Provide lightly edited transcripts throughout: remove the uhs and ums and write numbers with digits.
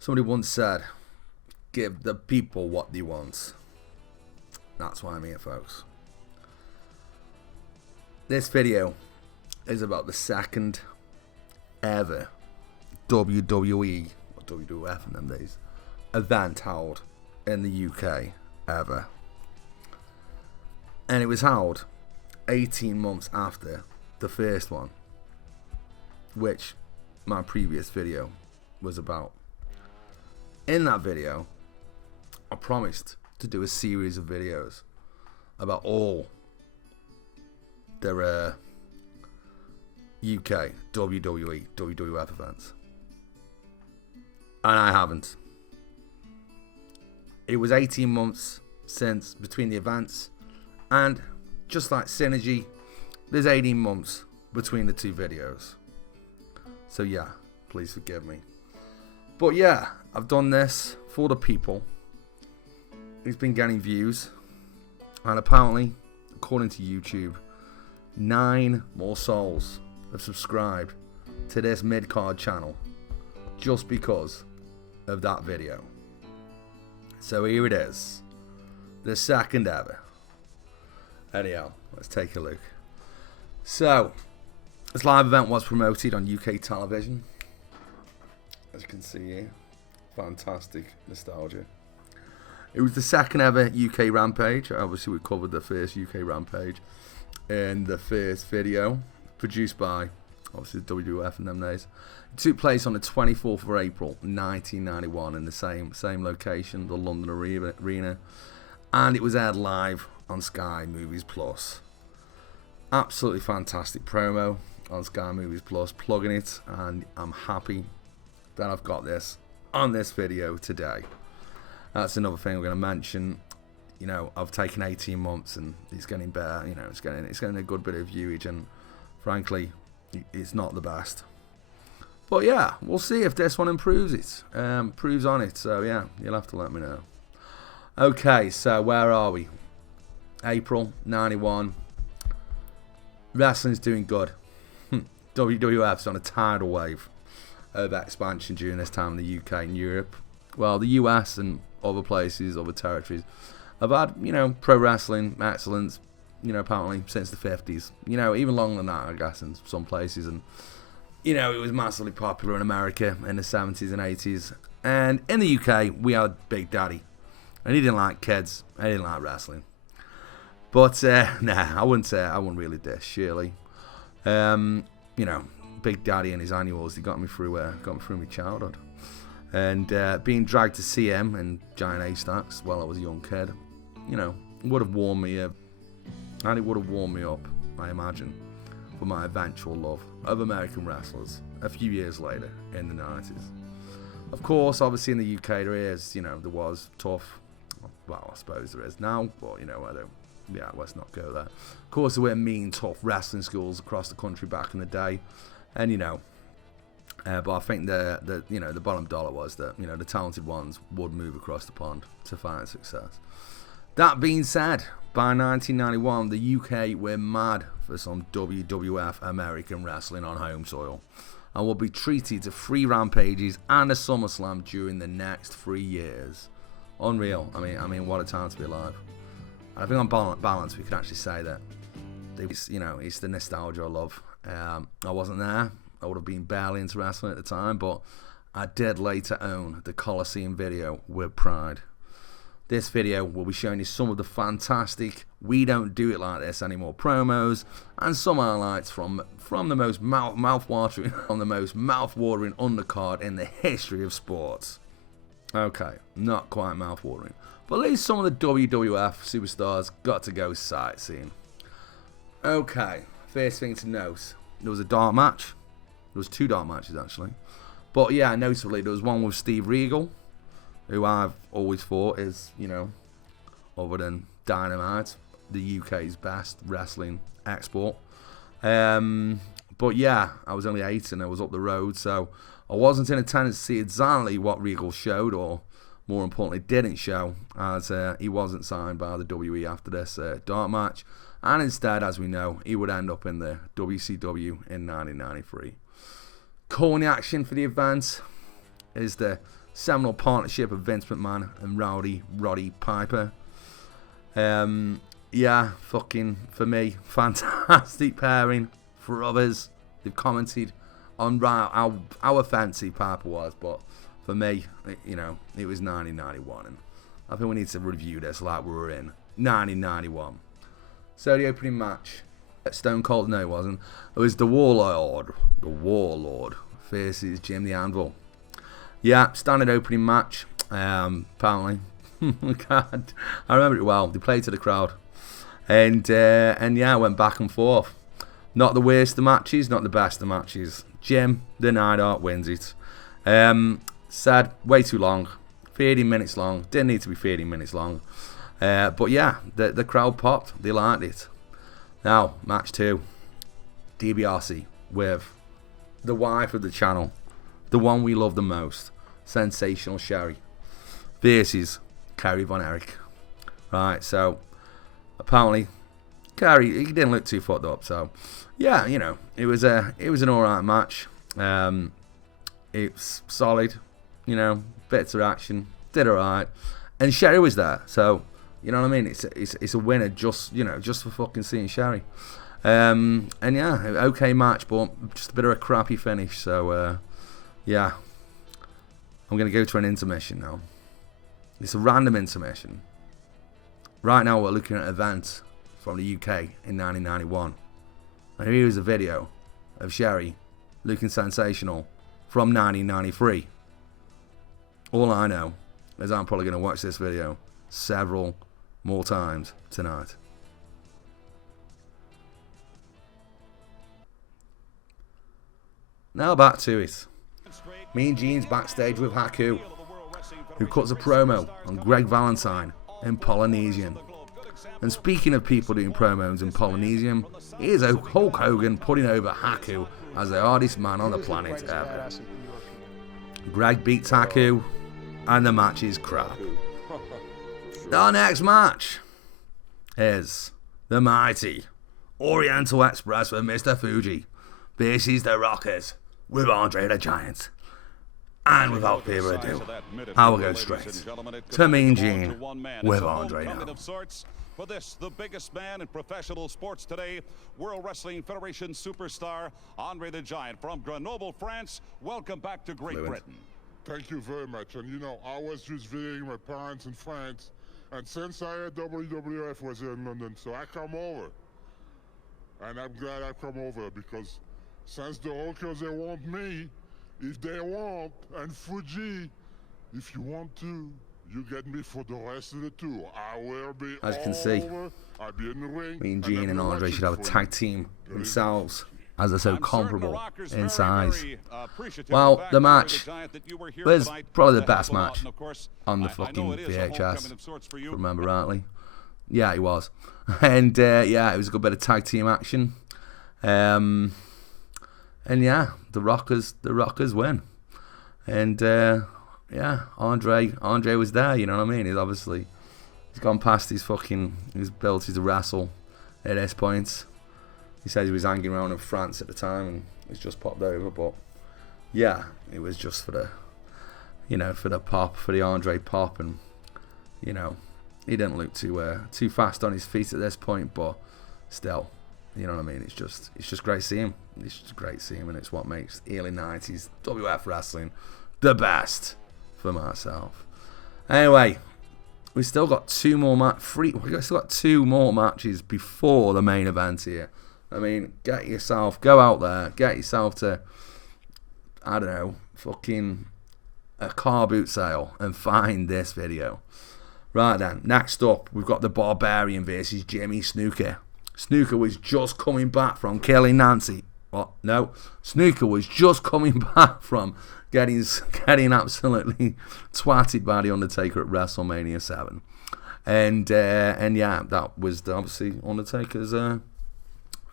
Somebody once said, give the people what they want. That's why I'm here, folks. This video is about the second ever WWE, or WWF in them days, event held in the UK ever. And it was held 18 months after the first one, which my previous video was about. In that video, I promised to do a series of videos about all their UK WWE, WWF events. And I haven't. It was 18 months since between the events, and just like Synergy, there's 18 months between the two videos. So yeah, please forgive me. But yeah, I've done this for the people. It's been getting views, and apparently, according to YouTube, 9 more souls have subscribed to this mid-card channel just because of that video. So here it is, the second ever. Anyhow, let's take a look. So, this live event was promoted on UK television. As you can see here, fantastic nostalgia. It was the second ever UK Rampage. Obviously, we covered the first UK Rampage in the first video, produced by, obviously, the WWF in them days. It took place on the 24th of April, 1991, in the same location, the London Arena, and it was aired live on Sky Movies Plus. Absolutely fantastic promo on Sky Movies Plus, plugging it, and I'm happy that I've got this on this video today. That's another thing we're going to mention. You know, I've taken 18 months and it's getting better. You know, it's getting a good bit of viewage, and frankly, it's not the best. But yeah, we'll see if this one improves on it. So yeah, you'll have to let me know. Okay, so where are we? April 91. Wrestling's doing good. WWF's on a tidal wave of expansion during this time in the UK and Europe. Well, the US and other places, other territories have had, you know, pro wrestling excellence, you know, apparently since the 50s. You know, even longer than that, I guess, in some places. And, you know, it was massively popular in America in the 70s and 80s. And in the UK, we had Big Daddy. And he didn't like kids. He didn't like wrestling. But, I wouldn't really dish, surely. You know, Big Daddy and his annuals, he got me through my childhood. And being dragged to see him in giant haystacks while I was a young kid, you know, would have warmed me up. And it would have warmed me up, I imagine, for my eventual love of American wrestlers a few years later in the 90s. Of course, obviously in the UK there was tough. Well, I suppose there is now, but you know, let's not go there. Of course, there were mean, tough wrestling schools across the country back in the day, and you know. But I think the bottom dollar was that, you know, the talented ones would move across the pond to find success. That being said, by 1991, the UK were mad for some WWF American wrestling on home soil, and will be treated to 3 Rampages and a SummerSlam during the next 3 years. Unreal. I mean, what a time to be alive. And I think on balance, we can actually say that, it's the nostalgia I love. I wasn't there. I would have been barely into wrestling at the time, but I did later own the Coliseum video with pride. This video will be showing you some of the fantastic "We Don't Do It Like This Anymore" promos, and some highlights from the most mouth-watering undercard in the history of sports. Okay, not quite mouth-watering, but at least some of the WWF superstars got to go sightseeing. Okay, first thing to note, there was a dark match. There was 2 dark matches, actually. But yeah, notably, there was one with Steve Regal, who I've always thought is, you know, other than Dynamite, the UK's best wrestling export. But yeah, I was only 8 and I was up the road, so I wasn't in attendance to see exactly what Regal showed, or more importantly, didn't show, as he wasn't signed by the WWE after this dark match. And instead, as we know, he would end up in the WCW in 1993. Calling the action for the event is the seminal partnership of Vince McMahon and Roddy Piper. Yeah, fucking, for me, fantastic pairing. For others, they've commented on how offensive Piper was, but for me, you know, it was 1991, and I think we need to review this like we were in 1991. So the opening match, Stone Cold, no it wasn't, it was the Warlord versus Jim the Anvil. Yeah, standard opening match, apparently. God, I remember it well. They played to the crowd, and yeah, went back and forth. Not the worst of matches, not the best of matches. Jim the Neidhart wins it. Said way too long, 30 minutes long. Didn't need to be 30 minutes long, but yeah, the crowd popped. They liked it. Now match 2, DiBiase with the wife of the channel, the one we love the most, Sensational Sherri, versus Kerry von Erich. Right, so apparently Kerry, he didn't look too fucked up, so yeah, you know, it was an alright match. It's solid, you know, bits of action, did alright, and Sherri was there, so you know what I mean. It's a winner, just, you know, just for fucking seeing Sherri. And yeah, okay match, but just a bit of a crappy finish. So yeah, I'm gonna go to an intermission now. It's a random intermission. Right now we're looking at events from the UK in 1991. And here's a video of Sherri looking sensational from 1993. All I know is I'm probably going to watch this video several more times tonight. Now back to it. Mean Gene's backstage with Haku, who cuts a promo on Greg Valentine in Polynesian. And speaking of people doing promos in Polynesian, here's Hulk Hogan putting over Haku as the hardest man on the planet ever. Greg beats Haku, and the match is crap. Our next match is the mighty Orient Express with Mr. Fuji versus the Rockers with André the Giant. And without further ado, I will go straight to Mean Gene with André now. For this, the biggest man in professional sports today, World Wrestling Federation superstar André the Giant from Grenoble, France. Welcome back to Great Britain. Thank you very much. And you know, I was just visiting my parents in France, and since I heard WWF was here in London, so I come over. And I'm glad I come over, because since the Hulkers, they want me, if they want, and Fuji, if you want to, you get me for the rest of the tour. I will be As you can see, over. I'll be in the ring. Mean Gene and André should have a tag team themselves, as they're so comparable in size. Well, the match was probably the best match on the fucking VHS, if I remember rightly. Yeah, it was. And yeah, it was a good bit of tag team action. And yeah, the Rockers win. And yeah, André was there, you know what I mean? He's gone past his ability to wrestle at this point. He said he was hanging around in France at the time and he's just popped over, but yeah, it was just for the, you know, for the pop, for the André pop, and you know, he didn't look too fast on his feet at this point, but still, you know what I mean? It's just great to see him. It's just great to see him, and it's what makes early 90s WF wrestling the best for myself. Anyway, we still got two more matches before the main event here. I mean, go out there, get yourself to, I don't know, fucking a car boot sale and find this video. Right then, next up, we've got the Barbarian versus Jimmy Snuka. Snuka was just coming back from killing Nancy. What? No, Snuka was just coming back from getting absolutely twatted by The Undertaker at WrestleMania 7. And yeah, that was obviously Undertaker's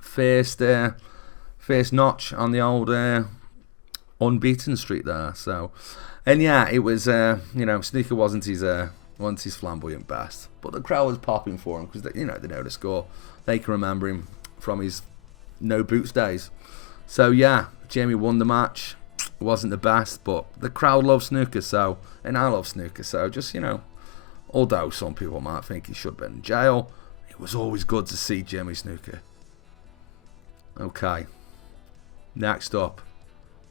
first notch on the old unbeaten streak there. So, and yeah, it was you know, Snuka wasn't his flamboyant best, but the crowd was popping for him because they know the score. They can remember him from his no boots days. So yeah, Jamie won the match. It wasn't the best, but the crowd loves Snuka, so, and I love Snuka, so just, you know, although some people might think he should have been in jail, it was always good to see Jimmy Snuka. Okay. Next up,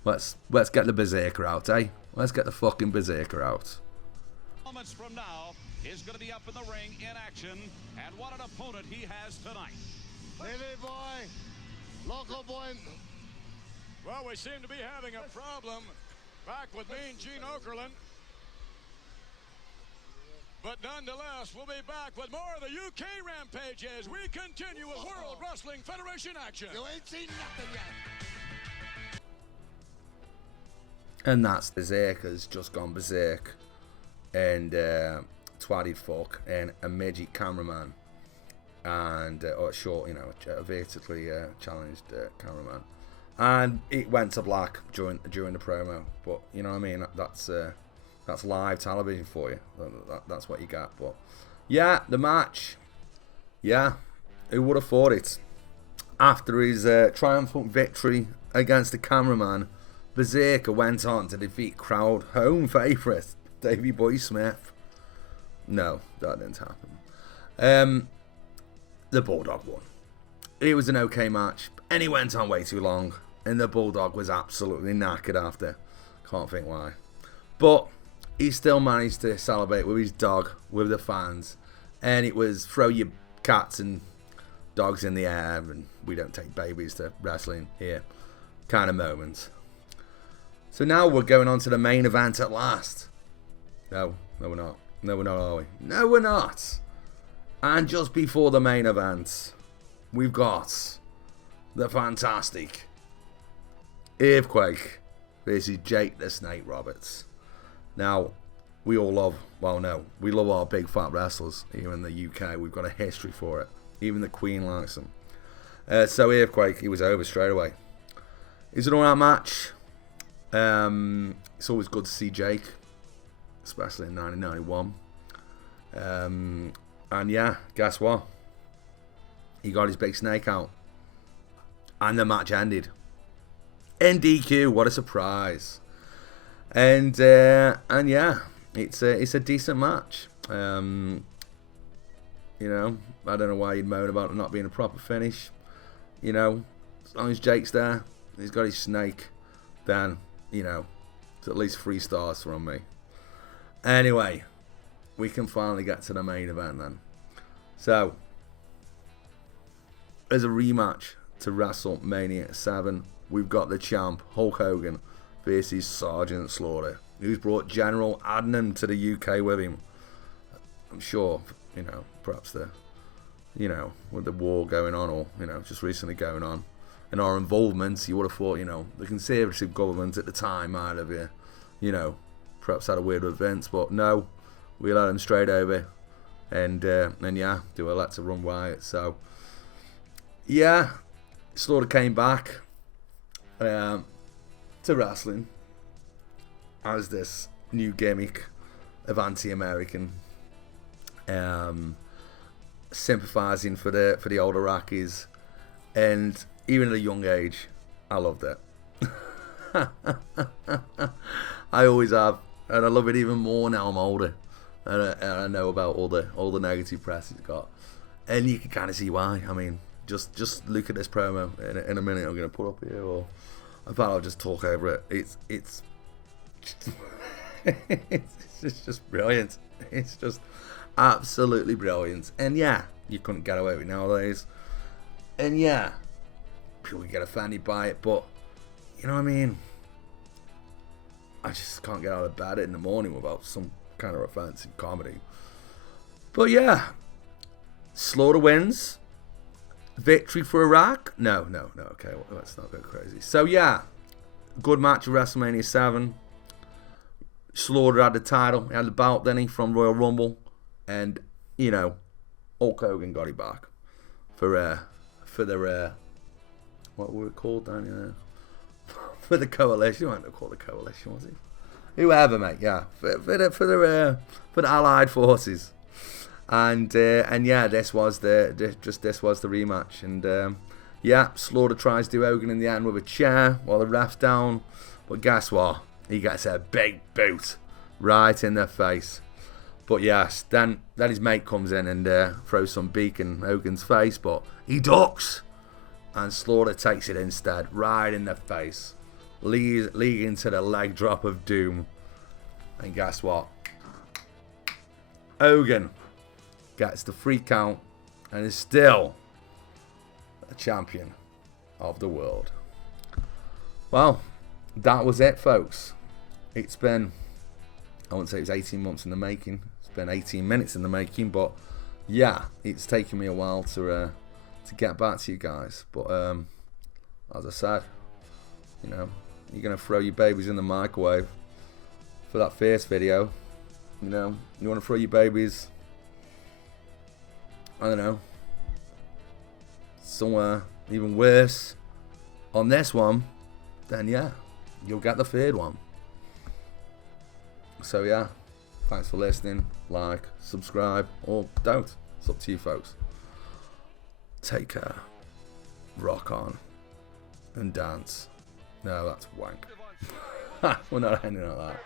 let's get the Berzerker out, eh? Let's get the fucking Berzerker out. Moments from now is going to be up in the ring in action, and what an opponent he has tonight. Baby boy, local boy. Well, we seem to be having a problem back with Mean Gene Okerlund. But nonetheless, we'll be back with more of the UK Rampage as we continue with World Wrestling Federation action. You ain't seen nothing yet. And that's Berzerker's just gone berserk. And twatted fuck and a midget cameraman. And, or a short, you know, a vertically challenged cameraman. And it went to black during the promo. But, you know what I mean? That's live television for you. That's what you got. But yeah, the match. Yeah, who would have thought it? After his triumphant victory against the cameraman, Berzerker went on to defeat crowd home favourite Davey Boy Smith. No, that didn't happen. The Bulldog won. It was an okay match, and he went on way too long, and the Bulldog was absolutely knackered after. Can't think why. But he still managed to celebrate with his dog, with the fans. And it was throw your cats and dogs in the air, and we don't take babies to wrestling here kind of moment. So now we're going on to the main event at last. No, we're not. No, we're not, are we? No, we're not. And just before the main event, we've got the fantastic Earthquake versus Jake the Snake Roberts. Now, we all love, well, no, we love our big fat wrestlers here in the UK. We've got a history for it. Even the Queen likes them. So Earthquake, he was over straight away. It's an all-out match. It's always good to see Jake, especially in 1991. And yeah, guess what? He got his big snake out. And the match ended. In DQ, what a surprise. And yeah, it's a decent match. You know, I don't know why you'd moan about it not being a proper finish. You know, as long as Jake's there, he's got his snake, then, you know, it's at least 3 stars from me. Anyway, we can finally get to the main event then. So, as a rematch to WrestleMania 7, we've got the champ, Hulk Hogan, versus Sergeant Slaughter, who's brought General Adnan to the UK with him. I'm sure, you know, perhaps you know, with the war going on, or, you know, just recently going on, and our involvement, you would have thought, you know, the Conservative government at the time might have, you know, perhaps had a word with Vince, but no, we let him straight over, and yeah, do a let's run riot. So, yeah, Slaughter came back to wrestling as this new gimmick of anti-American, sympathising for the old Iraqis, and even at a young age, I loved it. I always have, and I love it even more now I'm older, and I know about all the negative press it's got, and you can kind of see why. I mean, just look at this promo in a minute. I'm going to put up here, or I thought I'll just talk over it. It's it's just brilliant. It's just absolutely brilliant. And yeah, you couldn't get away with it nowadays. And yeah, people get offended by it, but you know what I mean? I just can't get out of bed in the morning without some kind of offensive comedy. But yeah, Slaughter wins. Victory for Iraq? No. Okay, well, let's not go crazy. So yeah, good match at WrestleMania 7. Slaughter had the title, he had the belt, then he, from Royal Rumble, and you know, Hulk Hogan got it back for the what were it called down here? For the coalition. I don't call it the coalition, was it? Whoever, mate. Yeah, for the Allied forces. And yeah, this was the rematch. And yeah, Slaughter tries to do Hogan in the end with a chair while the ref's down. But guess what? He gets a big boot right in the face. But yes, then his mate comes in and throws some beak in Hogan's face, but he ducks. And Slaughter takes it instead, right in the face, leading to the leg drop of doom. And guess what? Hogan gets the 3 count and is still a champion of the world. Well, that was it, folks. It's been, I wouldn't say it was 18 months in the making. It's been 18 minutes in the making, but yeah, it's taken me a while to get back to you guys. But as I said, you know, you're gonna throw your babies in the microwave for that first video. You know, you want to throw your babies, I don't know, somewhere even worse on this one, then yeah, you'll get the third one. So yeah, thanks for listening. Like, subscribe, or don't. It's up to you, folks. Take care. Rock on. And dance. No, that's wank. We're not ending like that.